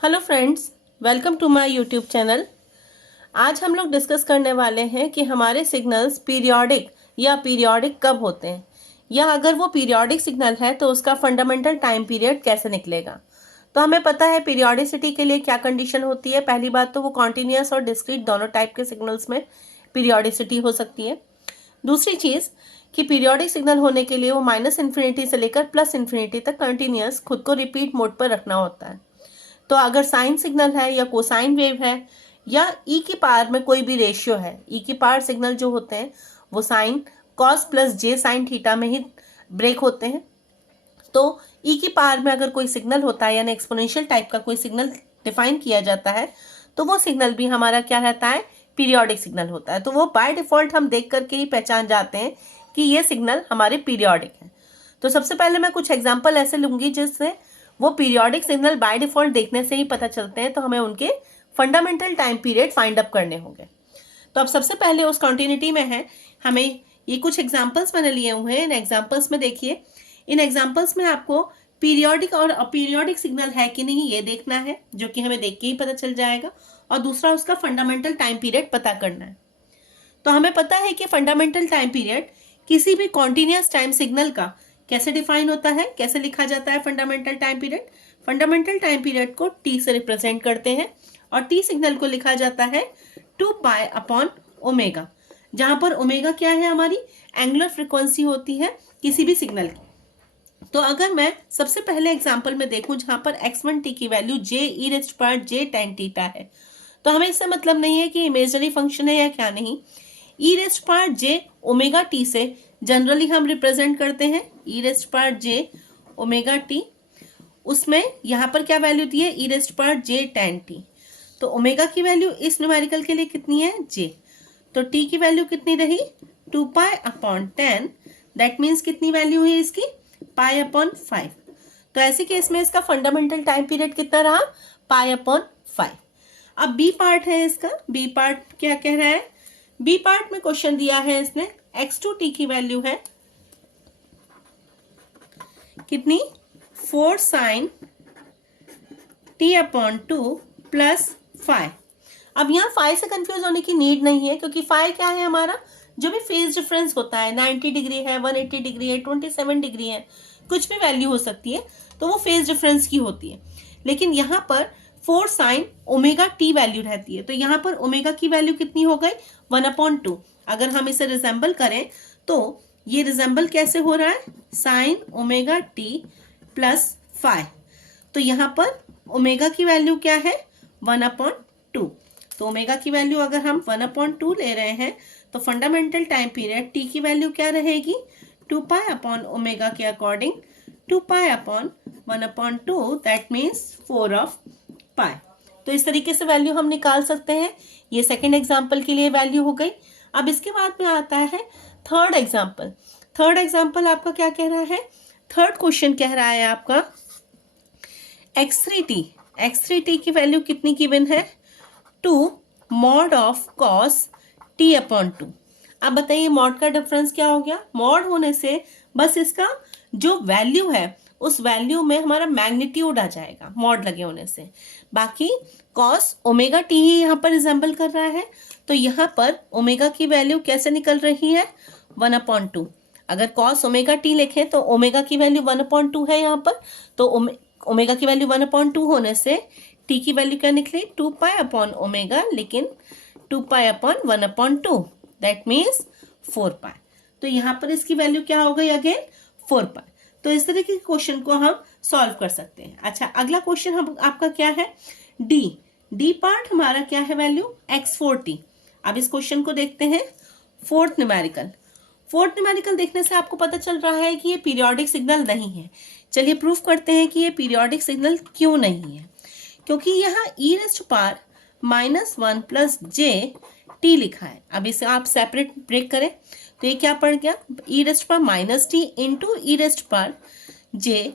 Hello friends, welcome to my YouTube channel. आज हम लोग डिस्कस करने वाले हैं कि हमारे सिग्नल्स पीरियोडिक या पीरियोडिक कब होते हैं, या अगर वो पीरियोडिक सिग्नल है तो उसका फंडामेंटल टाइम पीरियड कैसे निकलेगा। तो हमें पता है पीरियोडिसिटी के लिए क्या कंडीशन होती है। पहली बात तो वो कॉन्टिन्यूस और डिस्क्रीट दोनों टाइप के सिग्नल्स में पीरियोडिसिटी हो सकती है। दूसरी चीज़ कि पीरियोडिक सिग्नल होने के लिए वो -इन्फिनिटी से लेकर +इन्फिनिटी तक कंटिन्यूस खुद को रिपीट मोड पर रखना होता है। तो अगर साइन सिग्नल है या कोसाइन वेव है या ई की पावर में कोई भी रेशियो है, ई की पावर सिग्नल जो होते हैं वो साइन कॉस प्लस जे साइन थीटा में ही ब्रेक होते हैं। तो ई की पावर में अगर कोई सिग्नल होता है यानी एक्सपोनेंशियल टाइप का कोई सिग्नल डिफाइन किया जाता है तो वो सिग्नल भी हमारा क्या रहता है, पीरियोडिक सिग्नल होता है। तो वो बाय डिफॉल्ट हम देख करके ही पहचान जाते हैं कि ये सिग्नल हमारे पीरियोडिक है। तो सबसे पहले मैं कुछ एग्जाम्पल ऐसे लूंगी जिससे वो पीरियोडिक सिग्नल बाय डिफॉल्ट देखने से ही पता चलते हैं, तो हमें उनके fundamental time period find up करने होंगे। तो अब सबसे पहले उस कॉन्टिन्यूटी में है, हमें ये कुछ एग्जाम्पल्स मैंने लिए हुए हैं। इन एग्जाम्पल्स में देखिए, इन एग्जाम्पल्स में आपको पीरियोडिक और अपीरियोडिक सिग्नल है कि नहीं ये देखना है, जो कि हमें देख के ही पता चल जाएगा। और दूसरा उसका फंडामेंटल टाइम पीरियड पता करना है। तो हमें पता है कि फंडामेंटल टाइम पीरियड किसी भी कॉन्टिन्यूस टाइम सिग्नल का कैसे डिफाइन होता है, कैसे लिखा जाता है। फंडामेंटल टाइम पीरियड को टी से रिप्रेजेंट करते हैं और टी सिग्नल को लिखा जाता है 2π/ओमेगा, जहां पर ओमेगा क्या है, हमारी एंगुलर फ्रीक्वेंसी होती है किसी भी सिग्नल की। तो अगर मैं सबसे पहले एग्जांपल में देखूं जहां पर x1t की वैल्यू j(e⁻j tan θ है, तो हमें इससे मतलब नहीं है कि इमेजनरी फंक्शन है या क्या नहीं। e⁻j⍵t से जनरली हम रिप्रेजेंट करते हैं e⁻j⍵t। उसमें यहाँ पर क्या वैल्यू दी है, e⁻j tan t। तो ओमेगा की वैल्यू इस न्यूमेरिकल के लिए कितनी है, j। तो t की वैल्यू कितनी रही, 2π/10। दैट मीन्स कितनी वैल्यू हुई इसकी, π/5। तो ऐसे केस में इसका फंडामेंटल टाइम पीरियड कितना रहा, π/5। अब बी पार्ट है इसका, बी पार्ट क्या कह रहा है, बी पार्ट में क्वेश्चन दिया है इसने, x2t की वैल्यू है कितनी, 4 sin t/2 प्लस 5। अब यहाँ 5 से कंफ्यूज होने की नीड नहीं है, क्योंकि 5 क्या है, हमारा जो भी फेज डिफरेंस होता है, 90 डिग्री है, 180 डिग्री है, 27 डिग्री है, कुछ भी वैल्यू हो सकती है, तो वो फेज डिफरेंस की होती है। लेकिन यहाँ पर 4 sin ω/t वैल्यू रहती है, तो यहाँ पर ओमेगा की वैल्यू कितनी हो गई, 1/2। अगर हम इसे रिजेंबल करें तो ये रिजेंबल कैसे हो रहा है, sin ω/t प्लस 5। तो यहाँ पर ओमेगा की वैल्यु क्या है, 1/2। तो ओमेगा की वैल्यू अगर हम 1/2 ले रहे हैं तो फंडामेंटल टाइम पीरियड टी की वैल्यू क्या रहेगी, 2π/ओमेगा के अकॉर्डिंग 2π/1/2, दैट मीन्स 4/π। तो इस तरीके से वैल्यू हम निकाल सकते हैं। ये सेकेंड एग्जाम्पल के लिए वैल्यू हो गई। अब इसके बाद में आता है थर्ड एग्जाम्पल। थर्ड एग्जाम्पल आपका क्या कह रहा है, थर्ड क्वेश्चन कह रहा है आपका x3t की वैल्यू कितनी गिवन है, 2 mod ऑफ cos t/2। अब बताइए मॉड का डिफरेंस क्या हो गया, मॉड होने से बस इसका जो वैल्यू है उस वैल्यू में हमारा मैग्नीट्यूड आ जाएगा मॉड लगे होने से। बाकी cos ω/t ही यहाँ पर रिजेंबल कर रहा है, तो यहाँ पर ओमेगा की वैल्यू कैसे निकल रही है, 1/2। अगर cos ω/t लिखें तो ओमेगा की वैल्यू 1/2 है यहाँ पर, तो ओमेगा की वैल्यू 1/2 होने से t की वैल्यू क्या निकली, 2π/ओमेगा, लेकिन 2π/1/2, दैट मीन्स 4π। तो यहाँ पर इसकी वैल्यू क्या हो गई, अगेन 4π। तो इस तरह के क्वेश्चन को हम सॉल्व कर सकते हैं। अच्छा, अगला क्वेश्चन हम आपका क्या है, डी पार्ट हमारा क्या है, वैल्यू x4t। अब इस क्वेश्चन को देखते हैं, फोर्थ न्यूमेरिकल देखने से आपको पता चल रहा है कि ये पीरियोडिक सिग्नल नहीं है। चलिए प्रूफ करते हैं कि ये पीरियोडिक सिग्नल क्यों नहीं है। क्योंकि यहाँ e⁻1 प्लस j लिखा है। अब इसे आप सेपरेट ब्रेक करें तो ये क्या पड़ गया, e⁻t इंटू e⁻j।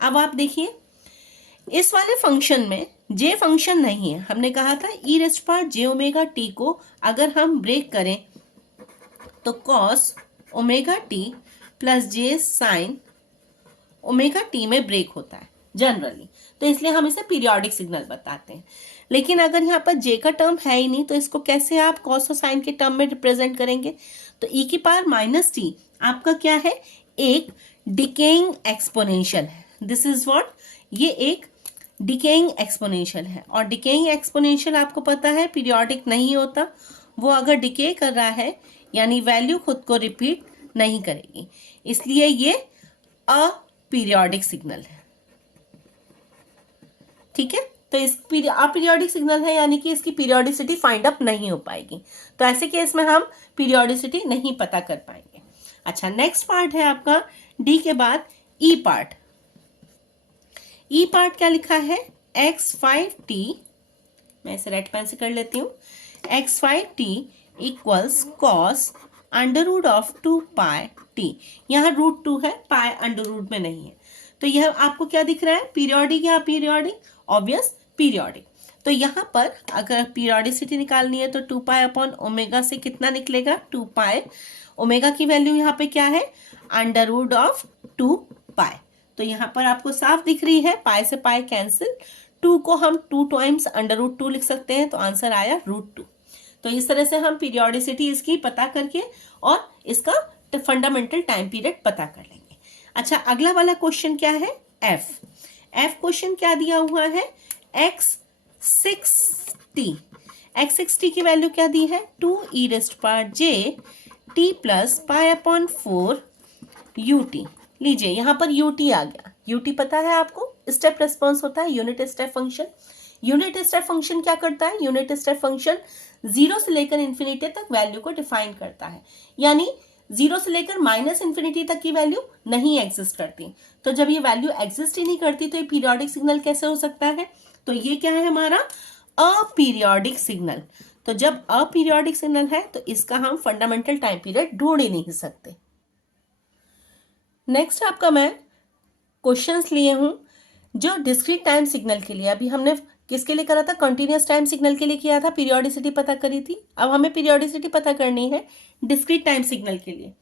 अब आप देखिए इस वाले फंक्शन में j फंक्शन नहीं है। हमने कहा था e⁻j⍵t को अगर हम ब्रेक करें तो cos ω t plus j sin ω t में ब्रेक होता है। जनरली, तो इसलिए हम इसे पीरियोडिक सिग्नल बताते हैं। लेकिन अगर यहाँ पर जे का टर्म है ही नहीं तो इसको कैसे आप कॉस और साइन के टर्म में रिप्रेजेंट करेंगे? तो ई की पावर माइनस टी आपका क्या है? एक डिकेइंग एक्सपोनेंशियल है। दिस इज व्हाट, ये एक डिकेइंग एक्सपोनेंशियल है, और डिकेइंग एक्सपोनेंशियल आपको पता है पीरियोडिक नहीं होता। वो अगर डिके कर रहा है यानी वैल्यू खुद को रिपीट नहीं करेगी, इसलिए ये अपीरियोडिक सिग्नल है। ठीक है, तो इस अपीरियोडिक सिग्नल है यानी कि इसकी पीरियोडिसिटी फाइंड अप नहीं हो पाएगी, तो ऐसे केस में हम पीरियोडिसिटी नहीं पता कर पाएंगे। अच्छा, नेक्स्ट पार्ट है आपका डी के बाद ई पार्ट। ई पार्ट क्या लिखा है? x5t, मैं इसे रेड पेन से कर लेती हूँ, x5t equals cos under root of 2πt। यहाँ रूट 2 है, पाई अंडर रूट में नहीं है, तो यह आपको क्या दिख रहा है? पीरियोडिक या पीरियोडिक? Obvious periodic. तो यहाँ पर अगर पीरियोडिसिटी निकालनी है तो 2π अपॉन ओमेगा से कितना निकलेगा? 2π। ओमेगा की वैल्यू यहाँ पे क्या है? Under root of 2π। तो यहाँ पर आपको साफ दिख रही है, पाई से पाई कैंसिल, 2 को हम 2 टाइम्स अंडर रूट 2 लिख सकते हैं, तो आंसर आया रूट 2। तो इस तरह से हम पीरियोडिसिटी इसकी पता करके और इसका फंडामेंटल टाइम पीरियड पता कर लेंगे। अच्छा, अगला वाला क्वेश्चन क्या है? एफ क्वेश्चन क्या दिया हुआ है? x60 की वैल्यू क्या दी है? 2e rest power j t plus pi upon 4 ut। लीजिए यहाँ पर ut आ गया। ut पता है आपको? स्टेप रेस्पॉन्स होता है, unit step function. Unit step function क्या करता है? यूनिट स्टेप फंक्शन 0 से लेकर इन्फिनिटी तक वैल्यू को डिफाइन करता है, यानी 0 से लेकर माइनस इन्फिनिटी तक की वैल्यू नहीं एग्जिस्ट करती। तो जब ये वैल्यू एग्जिस्ट ही नहीं करती तो ये पीरियोडिक सिग्नल कैसे हो सकता है? तो ये क्या है हमारा? Aperiodic signal. तो जब अपीरियोडिक सिग्नल है तो इसका हम फंडामेंटल टाइम पीरियड ढूंढ ही नहीं सकते। नेक्स्ट आपका मैं क्वेश्चंस लिए हूं जो डिस्क्रीट टाइम सिग्नल के लिए, अभी हमने किसके लिए करा था? कंटिन्यूअस टाइम सिग्नल के लिए किया था, पीरियोडिसिटी पता करी थी। अब हमें पीरियोडिसिटी पता करनी है डिस्क्रीट टाइम सिग्नल के लिए।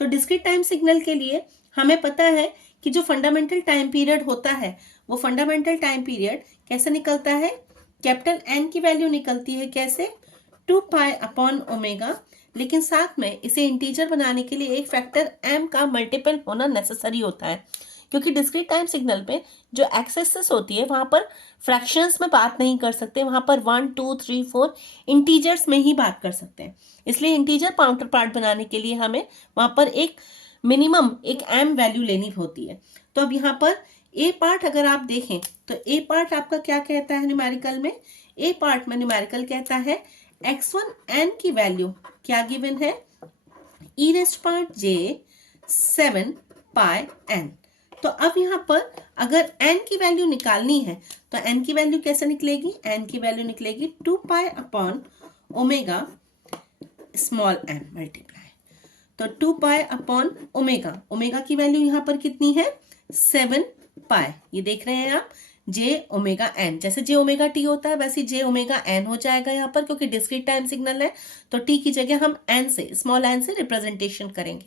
तो डिस्क्रीट टाइम सिग्नल के लिए हमें पता है कि जो फंडामेंटल टाइम पीरियड होता है वो फंडामेंटल टाइम पीरियड कैसे निकलता है? कैपिटल एन की वैल्यू निकलती है कैसे? 2π अपॉन ओमेगा, लेकिन साथ में इसे इंटीजर बनाने के लिए एक फैक्टर m का मल्टीपल होना नेसेसरी होता है, क्योंकि डिस्क्रीट टाइम सिग्नल पे जो एक्सेसेस होती है वहां पर फ्रैक्शंस में बात नहीं कर सकते, वहां पर 1 2 3 4 इंटीजर्स में ही बात कर सकते हैं। इसलिए इंटीजर काउंटर पार्ट बनाने के लिए हमें वहां पर एक मिनिमम एक m वैल्यू लेनी होती है। तो अब यहाँ पर ए पार्ट अगर आप देखें तो ए पार्ट आपका क्या कहता है न्यूमेरिकल में? ए पार्ट में न्यूमेरिकल कहता है x1n की वैल्यू क्या गिवन है? e rest power j 7πn। तो अब यहाँ पर अगर n की वैल्यू निकालनी है तो n की वैल्यू कैसे निकलेगी? n की वैल्यू निकलेगी 2π upon omega small n multiply. तो 2π अपॉन ओमेगा, ओमेगा की वैल्यू यहाँ पर कितनी है? 7π। ये देख रहे हैं आप, जे ओमेगा एन, जैसे जे ओमेगा टी होता है वैसे जे ओमेगा एन हो जाएगा यहाँ पर, क्योंकि डिस्क्रीट टाइम सिग्नल है तो टी की जगह हम एन से, स्मॉल एन से रिप्रेजेंटेशन करेंगे।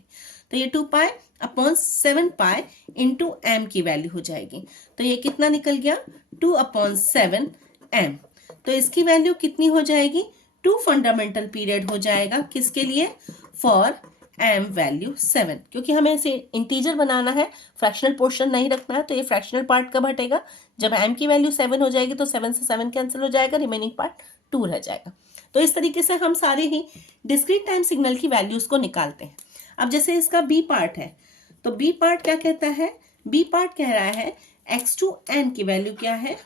तो ये 2π अपॉन 7π इंटू एम की वैल्यू हो जाएगी। तो ये कितना निकल गया? 2 अपॉन 7 एम। तो इसकी वैल्यू कितनी हो जाएगी? 2 फंडामेंटल पीरियड हो जाएगा। किसके लिए? फॉर एम वैल्यू 7, क्योंकि हमें इसे इंटीजर बनाना है, फ्रैक्शनल पोर्शन नहीं रखना है। तो ये फ्रैक्शनल पार्ट कब हटेगा? जब एम की वैल्यू 7 हो जाएगी, तो 7 से 7 कैंसिल हो जाएगा, रिमेनिंग पार्ट 2 रह जाएगा। तो इस तरीके से हम सारे ही डिस्क्रीट टाइम सिग्नल की वैल्यूज को निकालते हैं। अब जैसे इसका बी पार्ट है, तो बी पार्ट क्या कहता है? बी पार्ट कह रहा है x2n की वैल्यू क्या है?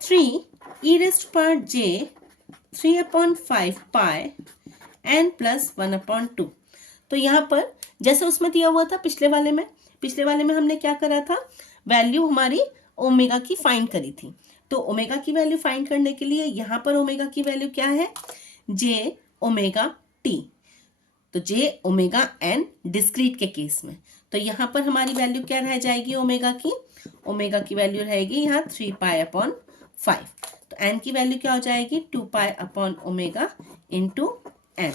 3 e rest power j 3/5π n plus 1/2। तो यहाँ पर जैसे उसमें दिया हुआ था पिछले वाले में हमने क्या करा था? वैल्यू हमारी ओमेगा की फाइंड करी थी। तो ओमेगा की वैल्यू फाइंड करने के लिए यहाँ पर ओमेगा की वैल्यू क्या है? जे ओमेगा टी। तो जे ओमेगा एन डिस्क्रीट के केस में, तो यहाँ पर हमारी वैल्यू क्या रह जाएगी? ओमेगा की वैल्यू रहेगी यहाँ 3π अपॉन 5। तो एन की वैल्यू क्या हो जाएगी? 2π अपॉन ओमेगा इंटू एन।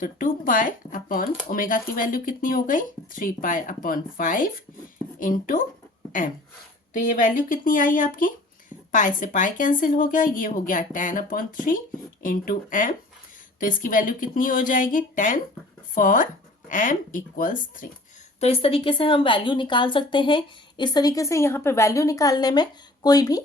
तो 2 पाई अपॉन ओमेगा की वैल्यू कितनी हो गई 3 पाई अपॉन 5 इंटू एम। तो ये वैल्यू कितनी आई आपकी, पाई से पाई कैंसिल हो गया, ये हो गया 10 अपॉन 3 इंटू एम। तो इसकी वैल्यू कितनी हो जाएगी 10 फॉर m इक्वल्स 3। तो इस तरीके से हम वैल्यू निकाल सकते हैं। इस तरीके से यहाँ पे वैल्यू निकालने में कोई भी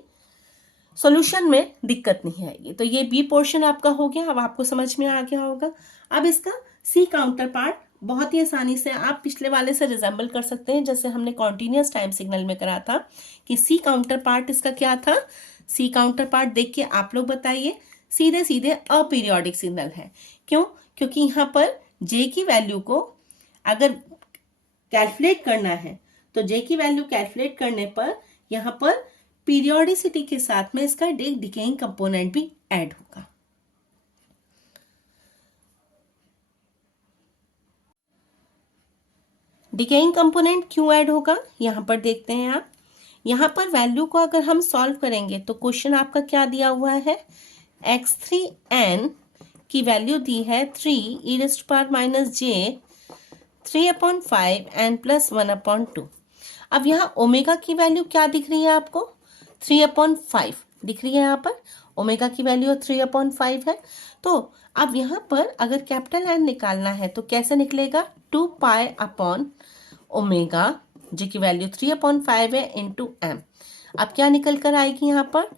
सॉल्यूशन में दिक्कत नहीं आएगी। तो ये बी पोर्शन आपका हो गया, अब आपको समझ में आ गया होगा। अब इसका सी काउंटर पार्ट बहुत ही आसानी से आप पिछले वाले से रिजेंबल कर सकते हैं, जैसे हमने कॉन्टिन्यूस टाइम सिग्नल में करा था कि सी काउंटर पार्ट इसका क्या था। सी काउंटर पार्ट देख के आप लोग बताइए, सीधे सीधे अपीरियोडिक सिग्नल है। क्यों? क्योंकि यहाँ पर जे की वैल्यू को अगर कैलकुलेट करना है तो जे की वैल्यू कैलकुलेट करने पर यहाँ पर पीरियोडिसिटी के साथ में इसका एक डिकेइंग कंपोनेंट भी ऐड होगा। डिकेइंग कंपोनेंट क्यों ऐड होगा यहाँ पर देखते हैं आप। यहाँ पर वैल्यू को अगर हम सॉल्व करेंगे तो क्वेश्चन आपका क्या दिया हुआ है, x3n की वैल्यू दी है 3 e⁻⁻j 3/5 n + 1/2। अब यहाँ ओमेगा की वैल्यू क्या दिख रही है आपको, 3/5 दिख रही है। यहाँ पर ओमेगा की वैल्यू 3/5 है। तो अब यहाँ पर अगर कैपिटल एन निकालना है तो कैसे निकलेगा, 2 पाई अपॉन ओमेगा जी की वैल्यू 3/5 है इंटू एम। अब क्या निकल कर आएगी यहाँ पर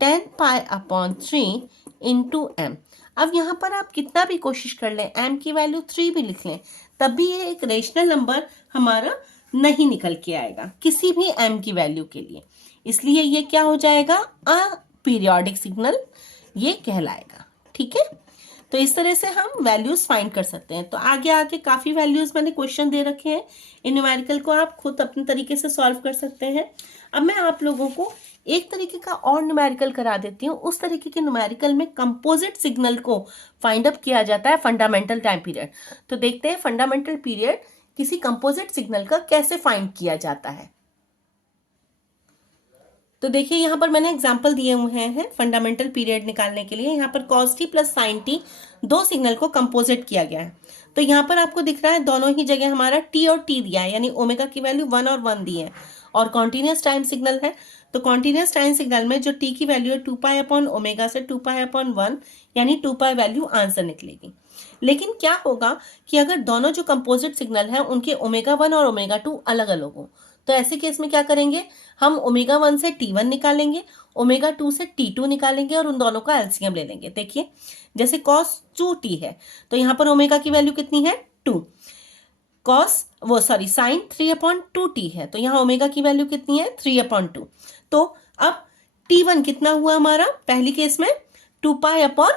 10 पाई अपॉन 3 इंटू एम। अब यहाँ पर आप कितना भी कोशिश कर लें, एम की वैल्यू 3 भी लिख लें, तब भी ये एक रेशनल नंबर हमारा नहीं निकल के आएगा किसी भी एम की वैल्यू के लिए। इसलिए ये क्या हो जाएगा, अपीरियोडिक सिग्नल ये कहलाएगा। ठीक है, तो इस तरह से हम वैल्यूज फाइंड कर सकते हैं। तो आगे आगे काफ़ी वैल्यूज मैंने क्वेश्चन दे रखे हैं, इन न्यूमेरिकल को आप खुद अपने तरीके से सॉल्व कर सकते हैं। अब मैं आप लोगों को एक तरीके का और न्यूमेरिकल करा देती हूँ। उस तरीके के न्यूमेरिकल में कंपोजिट सिग्नल को फाइंड अप किया जाता है फंडामेंटल टाइम पीरियड। तो देखते हैं फंडामेंटल पीरियड किसी कंपोजिट सिग्नल का कैसे फाइंड किया जाता है। तो देखिए यहाँ पर मैंने एग्जाम्पल दिए हुए हैं फंडामेंटल पीरियड निकालने के लिए। यहाँ पर cos t plus sin t दो सिग्नल को कंपोजिट किया गया है। तो यहाँ पर आपको दिख रहा है दोनों ही जगह हमारा t और t दिया है, यानी ओमेगा की वैल्यू 1 और 1 दी है, और कॉन्टिन्यूस टाइम सिग्नल है। तो कॉन्टिन्यूस टाइम सिग्नल में जो t की वैल्यू है 2 पाई अपॉन ओमेगा से 2 पाई अपॉन 1, यानी 2 पाई वैल्यू आंसर निकलेगी। लेकिन क्या होगा कि अगर दोनों जो कंपोजिट सिग्नल है उनके ओमेगा 1 और ओमेगा 2 अलग अलग हो, तो ऐसे केस में क्या करेंगे, हम ओमेगा 1 से t1 निकालेंगे, ओमेगा 2 से t2 निकालेंगे और उन दोनों का एलसीएम ले लेंगे। देखिए जैसे cos 2t है तो यहाँ पर ओमेगा की वैल्यू कितनी है 2, साइन 3/2t है तो यहाँ ओमेगा की वैल्यू कितनी है 3/2। तो अब t1 कितना हुआ हमारा, पहली केस में 2 पाई अपॉन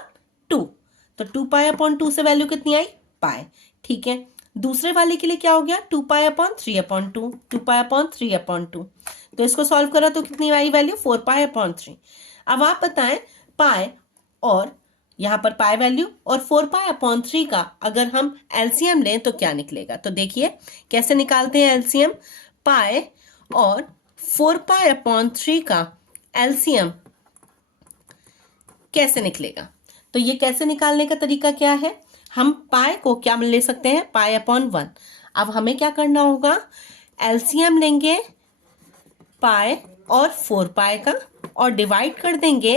2, तो 2 पाई अपॉन 2 से वैल्यू कितनी आई पाई। ठीक है, दूसरे वाले के लिए क्या हो गया 2 पाई अपॉन 3/2, 2 पाई अपॉन 3/2। तो इसको सॉल्व करा तो कितनी आई वैल्यू 4 पाई अपॉन 3। अब आप बताएं पाई और यहाँ पर पाई वैल्यू और 4 पाई अपॉन 3 का अगर हम एलसीएम लें तो क्या निकलेगा। तो देखिए कैसे निकालते हैं एलसीएम, पाई और 4 पाई अपॉन 3 का एलसीएम कैसे निकलेगा। तो ये कैसे निकालने का तरीका क्या है, हम पाई को क्या ले सकते हैं पाई अपॉन 1। अब हमें क्या करना होगा, एलसीएम लेंगे पाई और 4 पाई का और डिवाइड कर देंगे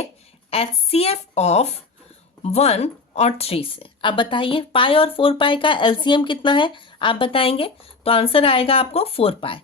एचसीएफ ऑफ 1 और 3 से। अब बताइए पाई और 4 पाई का एलसीएम कितना है, आप बताएंगे तो आंसर आएगा आपको 4 पाई।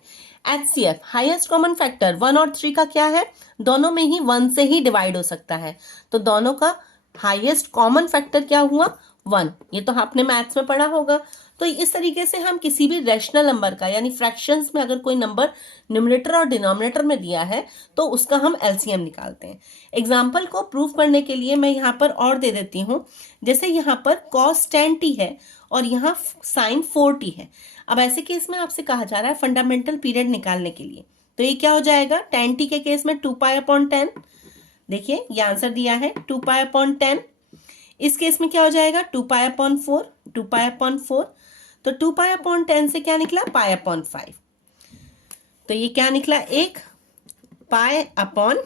एचसीएफ हाईएस्ट कॉमन फैक्टर 1 और 3 का क्या है, दोनों में ही 1 से ही डिवाइड हो सकता है, तो दोनों का हाईएस्ट कॉमन फैक्टर क्या हुआ 1। ये तो आपने मैथ्स में पढ़ा होगा। तो इस तरीके से हम किसी भी रैशनल नंबर का, यानी फ्रैक्शंस में अगर कोई नंबर न्यूमरेटर और डिनोमिनेटर में दिया है तो उसका हम एलसीएम निकालते हैं। एग्जाम्पल को प्रूव करने के लिए मैं यहाँ पर और दे देती हूँ, जैसे यहाँ पर cos 10t है और यहाँ sin 4t है। अब ऐसे केस में आपसे कहा जा रहा है फंडामेंटल पीरियड निकालने के लिए, तो ये क्या हो जाएगा 10t के केस में 2 पाई अपॉन 10, देखिए ये आंसर दिया है 2 पाई अपॉन 10। इस केस में क्या हो जाएगा 2 पाई अपॉन 4, 2 पाई अपॉन 4, तो 2 पाई अपॉन 10 से क्या निकला पाई अपॉन 5, तो ये क्या निकला 1 पाई अपॉन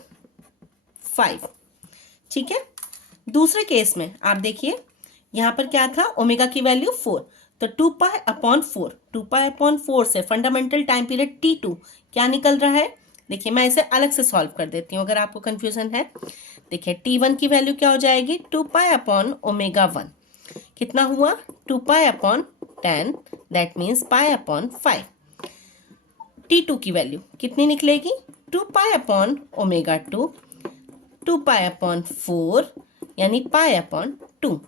5। ठीक है, दूसरे केस में आप देखिए यहाँ पर क्या था, ओमेगा की वैल्यू 4, तो 2 पाई अपॉन 4, 2 पाई अपॉन 4 से फंडामेंटल टाइम पीरियड T2 क्या निकल रहा है। देखिए मैं इसे अलग से सॉल्व कर देती हूँ अगर आपको कंफ्यूजन है। देखिए T1 की वैल्यू क्या हो जाएगी, 2 पाई अपॉन ओमेगा 1, कितना हुआ 2 pi upon 10, that means pi upon 5। T2 की वैल्यू कितनी निकलेगी, 2 pi upon omega 2, 2 pi upon 4 यानी पाई अपॉन 2।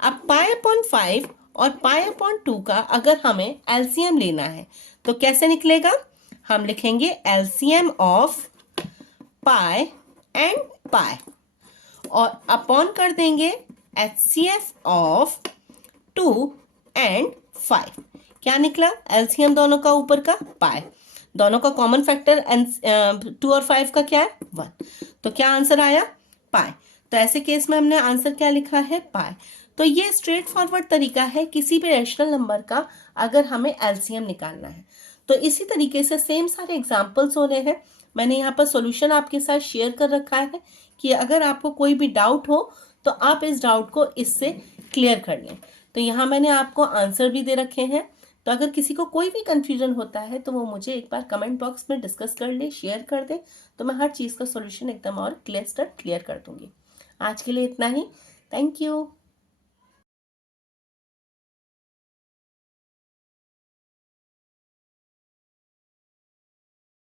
अब पाई अपॉन 5 और पाई अपॉन 2 का अगर हमें एलसीएम लेना है तो कैसे निकलेगा, हम लिखेंगे LCM of pi and pi और अपॉन कर देंगे एचसीएफ ऑफ 2 एंड 5। क्या निकला, एलसीएम दोनों का ऊपर का पाई, दोनों का कॉमन फैक्टर 2 और 5 का क्या है 1, तो क्या आंसर आया पाई। तो ऐसे केस में हमने आंसर क्या लिखा है पाई। तो ये स्ट्रेट फॉरवर्ड तरीका है किसी भी रेशनल नंबर का अगर हमें एलसीएम निकालना है। तो इसी तरीके से सेम सारे एग्जाम्पल्स हो रहे हैं। मैंने यहाँ पर सॉल्यूशन आपके साथ शेयर कर रखा है कि अगर आपको कोई भी डाउट हो तो आप इस डाउट को इससे क्लियर कर लें। तो यहाँ मैंने आपको आंसर भी दे रखे हैं, तो अगर किसी को कोई भी कंफ्यूजन होता है तो वो मुझे एक बार कमेंट बॉक्स में डिस्कस कर ले, शेयर कर दे, तो मैं हर चीज़ का सॉल्यूशन एकदम और क्लियर कर दूंगी। आज के लिए इतना ही, थैंक यू।